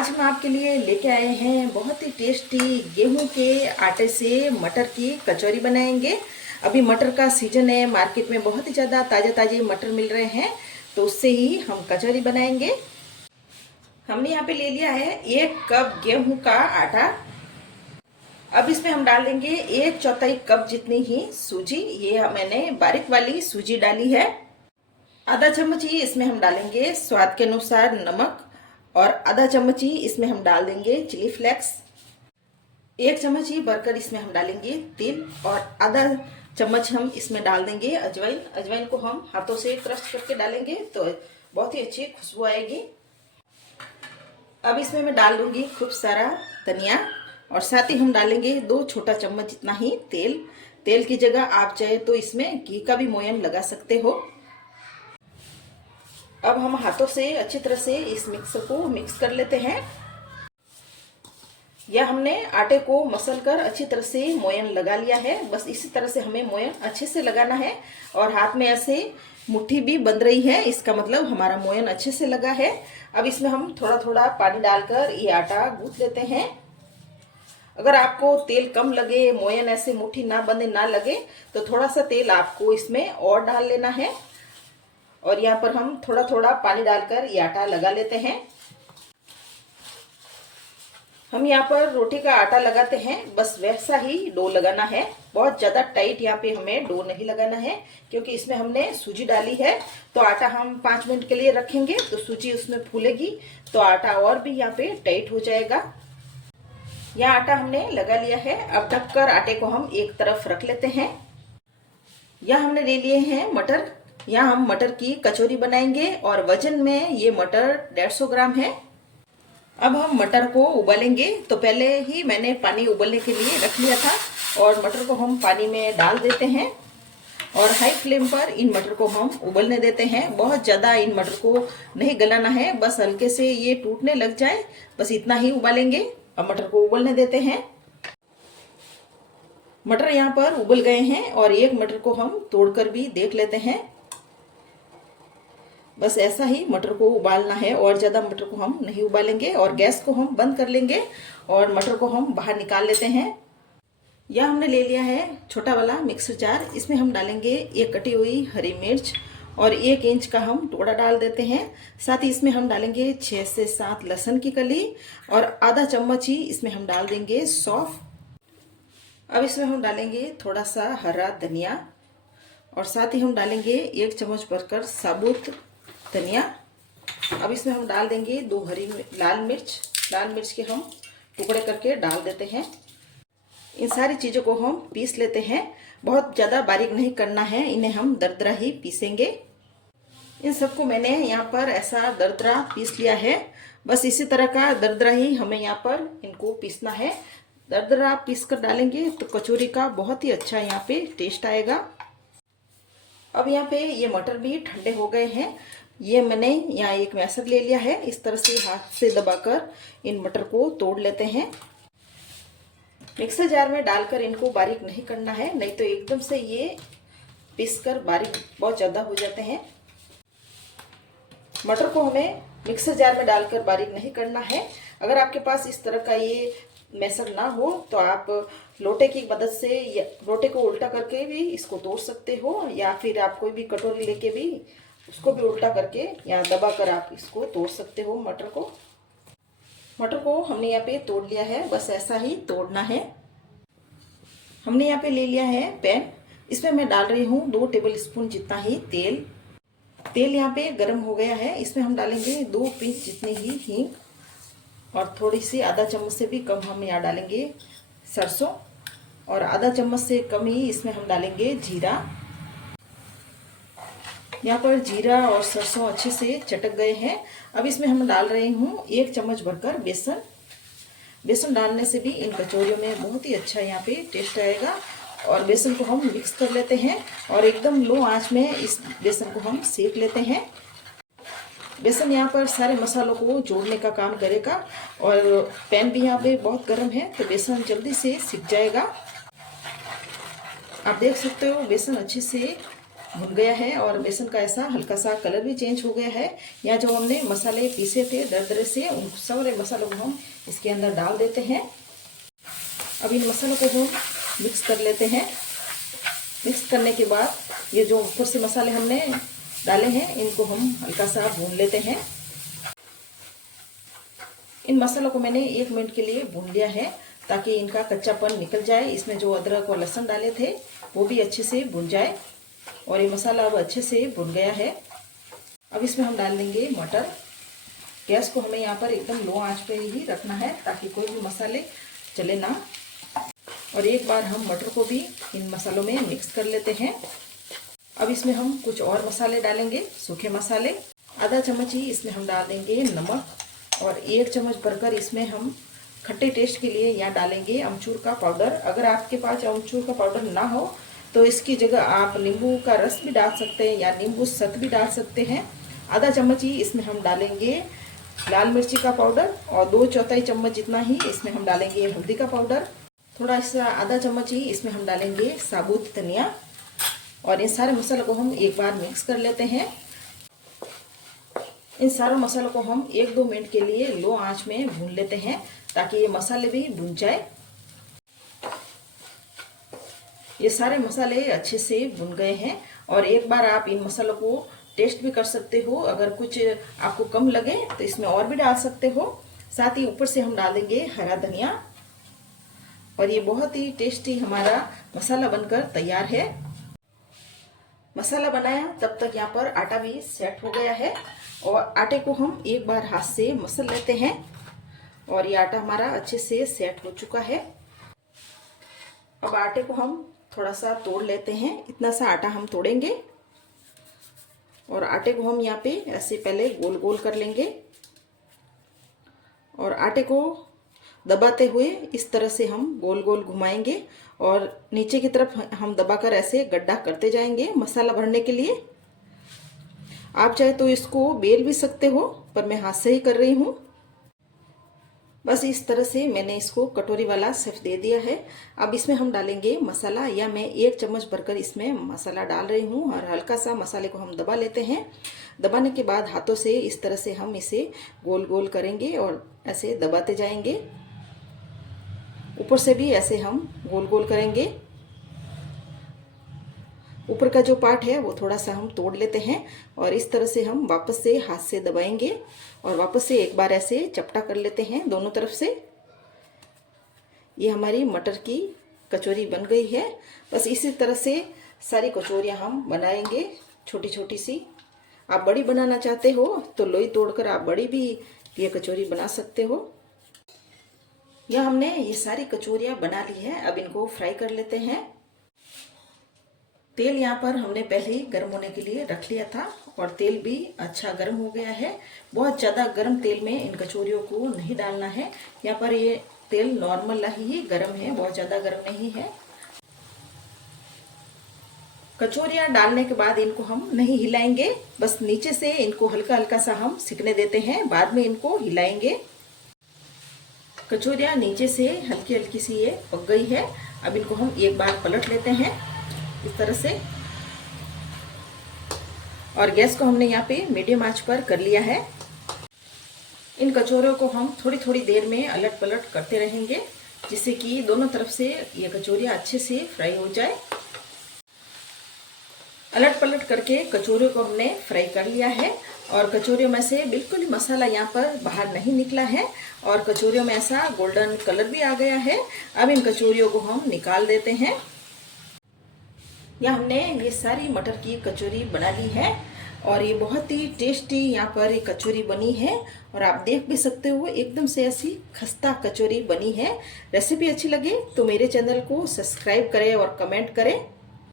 आज हम आपके लिए लेके आए हैं बहुत ही टेस्टी गेहूं के आटे से मटर की कचौरी बनाएंगे। अभी मटर का सीजन है, मार्केट में बहुत ही ज़्यादा ताज़े ताज़े मटर मिल रहे हैं, तो उससे ही हम कचौरी बनाएंगे। हमने यहाँ पे ले लिया है 1 कप गेहूं का आटा। अब इसमें हम डाल देंगे 1/4 कप जितनी ही सूजी। ये मैंने बारीक वाली सूजी डाली है। आधा चम्मच ही इसमें हम डालेंगे स्वाद के अनुसार नमक, और आधा चम्मच ही इसमें हम डाल देंगे चिली फ्लेक्स। 1 चम्मच ही भरकर इसमें हम डालेंगे तिल, और आधा चम्मच हम इसमें डाल देंगे अजवाइन। अजवाइन को हम हाथों से क्रश करके डालेंगे तो बहुत ही अच्छी खुशबू आएगी। अब इसमें मैं डाल दूंगी खूब सारा धनिया, और साथ ही हम डालेंगे 2 छोटा चम्मच जितना ही तेल। तेल की जगह आप चाहे तो इसमें घी का भी मोयन लगा सकते हो। अब हम हाथों से अच्छी तरह से इस मिक्सर को मिक्स कर लेते हैं। यह हमने आटे को मसल कर अच्छी तरह से मोयन लगा लिया है। बस इसी तरह से हमें मोयन अच्छे से लगाना है, और हाथ में ऐसे मुट्ठी भी बंध रही है, इसका मतलब हमारा मोयन अच्छे से लगा है। अब इसमें हम थोड़ा थोड़ा पानी डालकर ये आटा गूंथ लेते हैं। अगर आपको तेल कम लगे, मोयन ऐसे मुट्ठी ना बंधे ना लगे, तो थोड़ा सा तेल आपको इसमें और डाल लेना है। और यहाँ पर हम थोड़ा थोड़ा पानी डालकर ये आटा लगा लेते हैं। हम यहाँ पर रोटी का आटा लगाते हैं, बस वैसा ही डो लगाना है। बहुत ज़्यादा टाइट यहाँ पे हमें डो नहीं लगाना है, क्योंकि इसमें हमने सूजी डाली है। तो आटा हम 5 मिनट के लिए रखेंगे तो सूजी उसमें फूलेगी, तो आटा और भी यहाँ पे टाइट हो जाएगा। यह आटा हमने लगा लिया है। अब ढककर आटे को हम एक तरफ रख लेते हैं। यह हमने ले लिए हैं मटर। यहाँ हम मटर की कचौरी बनाएंगे, और वजन में ये मटर 150 ग्राम है। अब हम मटर को उबालेंगे। तो पहले ही मैंने पानी उबलने के लिए रख लिया था, और मटर को हम पानी में डाल देते हैं, और हाई फ्लेम पर इन मटर को हम उबलने देते हैं। बहुत ज़्यादा इन मटर को नहीं गलाना है, बस हल्के से ये टूटने लग जाए, बस इतना ही उबालेंगे। अब मटर को उबलने देते हैं। मटर यहाँ पर उबल गए हैं, और एक मटर को हम तोड़कर भी देख लेते हैं। बस ऐसा ही मटर को उबालना है, और ज़्यादा मटर को हम नहीं उबालेंगे। और गैस को हम बंद कर लेंगे, और मटर को हम बाहर निकाल लेते हैं। यह हमने ले लिया है छोटा वाला मिक्सर जार। इसमें हम डालेंगे 1 कटी हुई हरी मिर्च, और 1 इंच का हम टुकड़ा डाल देते हैं। साथ ही इसमें हम डालेंगे 6 से 7 लहसुन की कली, और आधा चम्मच ही इसमें हम डाल देंगे सौंफ। अब इसमें हम डालेंगे थोड़ा सा हरा धनिया, और साथ ही हम डालेंगे 1 चम्मच भरकर साबुत धनिया। अब इसमें हम डाल देंगे 2 हरी लाल मिर्च के हम टुकड़े करके डाल देते हैं। इन सारी चीज़ों को हम पीस लेते हैं। बहुत ज़्यादा बारीक नहीं करना है, इन्हें हम दरदरा ही पीसेंगे। इन सबको मैंने यहाँ पर ऐसा दरदरा पीस लिया है। बस इसी तरह का दरदरा ही हमें यहाँ पर इनको पीसना है। दरदरा पीस कर डालेंगे तो कचौरी का बहुत ही अच्छा यहाँ पे टेस्ट आएगा। अब यहाँ पे ये मटर भी ठंडे हो गए हैं। ये मैंने यहाँ एक मैशर ले लिया है। इस तरह से हाथ से दबाकर इन मटर को तोड़ लेते हैं। मिक्सर जार में डालकर इनको बारीक नहीं करना है, नहीं तो एकदम से ये पीसकर बारीक बहुत ज़्यादा हो जाते हैं। मटर को हमें मिक्सर जार में डालकर बारीक नहीं करना है। अगर आपके पास इस तरह का ये मैशर ना हो, तो आप लोटे की मदद से या लोटे को उल्टा करके भी इसको तोड़ सकते हो, या फिर आप कोई भी कटोरी लेके भी उसको भी उल्टा करके या दबा कर आप इसको तोड़ सकते हो। मटर को हमने यहाँ पे तोड़ लिया है, बस ऐसा ही तोड़ना है। हमने यहाँ पे ले लिया है पैन। इसमें मैं डाल रही हूँ 2 टेबलस्पून जितना ही तेल। तेल यहाँ पे गर्म हो गया है। इसमें हम डालेंगे 2 पिंच जितनी ही हींग, और थोड़ी सी आधा चम्मच से भी कम हम यहाँ डालेंगे सरसों, और आधा चम्मच से कम ही इसमें हम डालेंगे जीरा। यहाँ पर जीरा और सरसों अच्छे से चटक गए हैं। अब इसमें हम डाल रही हूँ 1 चम्मच भरकर बेसन। बेसन डालने से भी इन कचौरियों में बहुत ही अच्छा यहाँ पे टेस्ट आएगा। और बेसन को हम मिक्स कर लेते हैं, और एकदम लो आंच में इस बेसन को हम सेक लेते हैं। बेसन यहाँ पर सारे मसालों को जोड़ने का काम करेगा, और पैन भी यहाँ पे बहुत गर्म है, तो बेसन जल्दी से सिक जाएगा। आप देख सकते हो बेसन अच्छे से भुन गया है और बेसन का ऐसा हल्का सा कलर भी चेंज हो गया है। यहाँ जो हमने मसाले पीसे थे दरदरे से, उन सारे मसालों को हम इसके अंदर डाल देते हैं। अब इन मसालों को हम मिक्स कर लेते हैं। मिक्स करने के बाद ये जो ऊपर से मसाले हमने डाले हैं इनको हम हल्का सा भून लेते हैं। इन मसालों को मैंने 1 मिनट के लिए भून लिया है ताकि इनका कच्चापन निकल जाए। इसमें जो अदरक और लहसुन डाले थे वो भी अच्छे से भुन जाए और ये मसाला अब अच्छे से भुन गया है। अब इसमें हम डाल देंगे मटर। गैस को हमें यहाँ पर एकदम लो आंच पे ही रखना है ताकि कोई भी मसाले जले ना। और एक बार हम मटर को भी इन मसालों में मिक्स कर लेते हैं। अब इसमें हम कुछ और मसाले डालेंगे, सूखे मसाले। आधा चम्मच ही इसमें हम डाल देंगे नमक और 1 चम्मच भरकर इसमें हम खट्टे टेस्ट के लिए यहाँ डालेंगे अमचूर का पाउडर। अगर आपके पास अमचूर का पाउडर ना हो तो इसकी जगह आप नींबू का रस भी डाल सकते हैं या नींबू सत भी डाल सकते हैं। आधा चम्मच ही इसमें हम डालेंगे लाल मिर्ची का पाउडर और 2/4 चम्मच जितना ही इसमें हम डालेंगे हल्दी का पाउडर। थोड़ा सा आधा चम्मच ही इसमें हम डालेंगे साबुत धनिया। और इन सारे मसालों को हम एक बार मिक्स कर लेते हैं। इन सारे मसालों को हम 1-2 मिनट के लिए लो आंच में भून लेते हैं ताकि ये मसाले भी भून जाए। ये सारे मसाले अच्छे से भुन गए हैं और एक बार आप इन मसालों को टेस्ट भी कर सकते हो। अगर कुछ आपको कम लगे तो इसमें और भी डाल सकते हो। साथ ही ऊपर से हम डाल देंगे हरा धनिया और ये बहुत ही टेस्टी हमारा मसाला बनकर तैयार है। मसाला बनाया तब तक यहाँ पर आटा भी सेट हो गया है और आटे को हम एक बार हाथ से मसल लेते हैं और ये आटा हमारा अच्छे से सेट हो चुका है। अब आटे को हम थोड़ा सा तोड़ लेते हैं। इतना सा आटा हम तोड़ेंगे और आटे को हम यहाँ पे ऐसे पहले गोल गोल कर लेंगे और आटे को दबाते हुए इस तरह से हम गोल गोल घुमाएंगे और नीचे की तरफ हम दबाकर ऐसे गड्ढा करते जाएंगे मसाला भरने के लिए। आप चाहे तो इसको बेल भी सकते हो पर मैं हाथ से ही कर रही हूँ। बस इस तरह से मैंने इसको कटोरी वाला शेप दे दिया है। अब इसमें हम डालेंगे मसाला, या मैं 1 चम्मच भरकर इसमें मसाला डाल रही हूँ और हल्का सा मसाले को हम दबा लेते हैं। दबाने के बाद हाथों से इस तरह से हम इसे गोल गोल करेंगे और ऐसे दबाते जाएंगे। ऊपर से भी ऐसे हम गोल गोल करेंगे। ऊपर का जो पार्ट है वो थोड़ा सा हम तोड़ लेते हैं और इस तरह से हम वापस से हाथ से दबाएंगे और वापस से एक बार ऐसे चपटा कर लेते हैं दोनों तरफ से। ये हमारी मटर की कचौरी बन गई है। बस इसी तरह से सारी कचौरियाँ हम बनाएंगे छोटी छोटी सी। आप बड़ी बनाना चाहते हो तो लोई तोड़कर आप बड़ी भी ये कचौरी बना सकते हो। यह हमने ये सारी कचौरियाँ बना ली है। अब इनको फ्राई कर लेते हैं। तेल यहाँ पर हमने पहले ही गर्म होने के लिए रख लिया था और तेल भी अच्छा गर्म हो गया है। बहुत ज़्यादा गर्म तेल में इन कचौरियों को नहीं डालना है। यहाँ पर ये तेल नॉर्मल ही गर्म है, बहुत ज़्यादा गर्म नहीं है। कचौरियाँ डालने के बाद इनको हम नहीं हिलाएंगे, बस नीचे से इनको हल्का हल्का सा हम सिकने देते हैं, बाद में इनको हिलाएंगे। कचौरियाँ नीचे से हल्की हल्की सी ये पक गई है। अब इनको हम एक बार पलट लेते हैं इस तरह से और गैस को हमने यहाँ पे मीडियम आंच पर कर लिया है। इन कचौरियों को हम थोड़ी थोड़ी देर में अलट पलट करते रहेंगे जिससे कि दोनों तरफ से ये कचौरियाँ अच्छे से फ्राई हो जाए। अलट पलट करके कचौरियों को हमने फ्राई कर लिया है और कचौरियों में से बिल्कुल मसाला यहाँ पर बाहर नहीं निकला है और कचौरियों में ऐसा गोल्डन कलर भी आ गया है। अब इन कचौरियों को हम निकाल देते हैं। यहाँ हमने ये सारी मटर की कचौरी बना ली है और ये बहुत ही टेस्टी यहाँ पर ये कचौरी बनी है और आप देख भी सकते हो एकदम से ऐसी खस्ता कचौरी बनी है। रेसिपी अच्छी लगे तो मेरे चैनल को सब्सक्राइब करें और कमेंट करें।